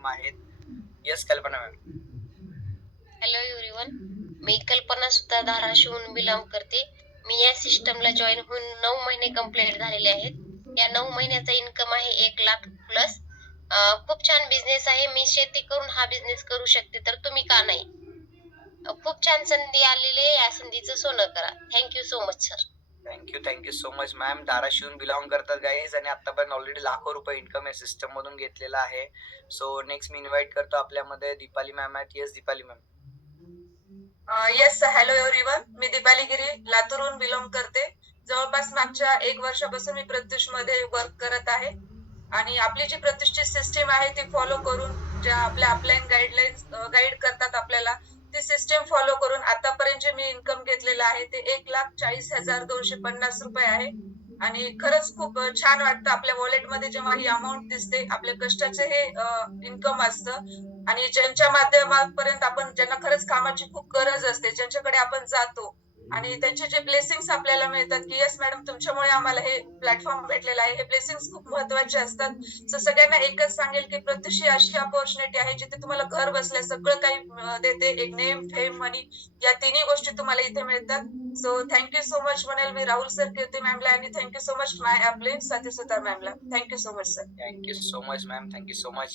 Madam आहेत. Yes कल्पना ma'am. Hello everyone, मी कल्पना सुद्धा धाराशिवहून बिलॉंग करते. मी या सिस्टमला जॉईन होऊन 9 महिने कंप्लीट झालेले आहेत. या 9 महिन्याचा इन्कम आहे 1,00,000 प्लस. खूप छान बिझनेस आहे. मी शेती करून हा बिझनेस करू शकते, तर तुम्ही का नाही? खूप छान संधी आलेली आहे. या संधीचं सोनं करा. Thank you so much sir. Thank you so much ma'am. धाराशिवून बिलॉंग करतात गाईज आणि आतापर्यंत ऑलरेडी लाखो रुपये इन्कम या सिस्टम मधून घेतलेला आहे. सो नेक्स्ट मी इन्व्हाइट करतो आपल्यामध्ये दीपाली मॅम आहेत. Yes Deepali ma'am. Yes hello everyone, मी दीपाली गिरी लातूरहून बिलॉंग करते. जवळपास मागच्या 1 वर्षापासून मी प्रत्युष मध्ये वर्क करत आहे आणि आपली जी प्रतिष्ठित सिस्टीम आहे ती फॉलो करून ज्या आपल्या अपलाईन गाईडलाईन्स गाईड करतात आपल्याला, ती सिस्टीम फॉलो करून आतापर्यंत जे मी इन्कम घेतलेलं आहे ते 1,40,250 रुपये आहे आणि खरंच खूप छान वाटतं. आपल्या वॉलेटमध्ये जेव्हा ही अमाऊंट दिसते, आपल्या कष्टाचे हे इन्कम असतं आणि ज्यांच्या माध्यमापर्यंत आपण ज्यांना खरंच कामाची खूप गरज असते, ज्यांच्याकडे आपण जातो आणि त्यांचे जे ब्लेसिंग्स आपल्याला मिळतात की येस मॅडम तुमच्यामुळे आम्हाला हे प्लॅटफॉर्म भेटलेलं आहे, हे ब्लेसिंग्स खूप महत्वाचे असतात. सो सगळ्यांना एकच सांगेल की प्रत्युष ही अशी अपॉर्च्युनिटी आहे जिथे तुम्हाला घर बसल्या सगळं काही देते. एक नेम, फेम, मनी या तिन्ही गोष्टी तुम्हाला इथे मिळतात. सो थँक्यू सो मच म्हणेल मी राहुल सर, कीर्ती मॅमला आणि thank you so much my upline Swati Sutar मॅमला. Thank you so much sir. Thank you so much ma'am. Thank you so much.